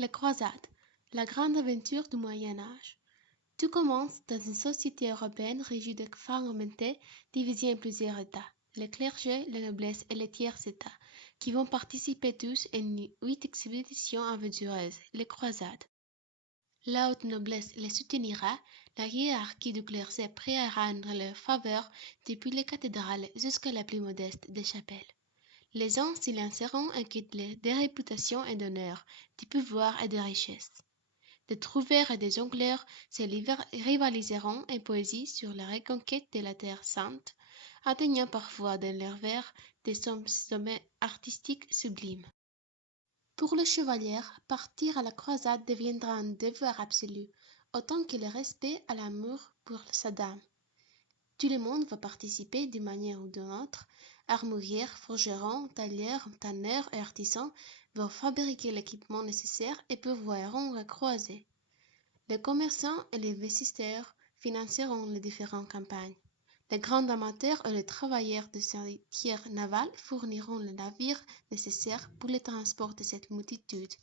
Les croisades, la grande aventure du Moyen Âge. Tout commence dans une société européenne régie de fragmentés, divisée en plusieurs États, le clergé, la noblesse et les tiers États, qui vont participer tous à une 8 expéditions aventureuses, les croisades. La haute noblesse les soutenira, la hiérarchie du clergé prêt à rendre leur faveur depuis les cathédrales jusqu'à la plus modeste des chapelles. Les gens s'y lanceront en quête de réputation et d'honneur, du pouvoir et de richesse. Des trouvères et des jongleurs se rivaliseront en poésie sur la reconquête de la Terre sainte, atteignant parfois dans leurs vers des sommets artistiques sublimes. Pour le chevalier, partir à la croisade deviendra un devoir absolu, autant que le respect à l'amour pour sa dame. Tout le monde va participer d'une manière ou d'une autre. Armuriers, forgerons, tailleurs, tanneurs et artisans vont fabriquer l'équipement nécessaire et pourvoiront les croisés. Les commerçants et les investisseurs financeront les différentes campagnes. Les grands amateurs et les travailleurs de chantiers navals fourniront les navires nécessaires pour le transport de cette multitude.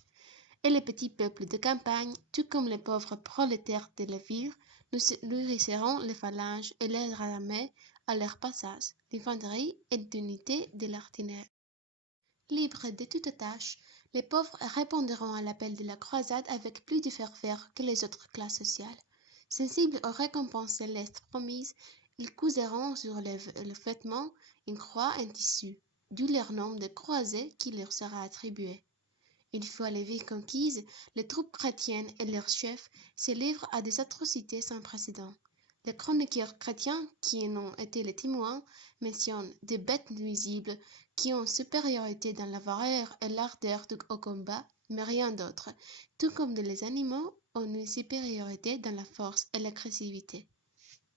Et les petits peuples de campagne, tout comme les pauvres prolétaires de la ville, nourriront les phalanges et les armées à leur passage, l'infanterie et l'unité de l'artillerie. Libres de toute tâche, les pauvres répondront à l'appel de la croisade avec plus de ferveur que les autres classes sociales. Sensibles aux récompenses célestes promises, ils couseront sur le vêtement une croix en tissu, d'où leur nom de croisés qui leur sera attribué. Une fois les villes conquises, les troupes chrétiennes et leurs chefs se livrent à des atrocités sans précédent. Les chroniqueurs chrétiens, qui en ont été les témoins, mentionnent des bêtes nuisibles qui ont supériorité dans la valeur et l'ardeur au combat, mais rien d'autre, tout comme les animaux ont une supériorité dans la force et l'agressivité.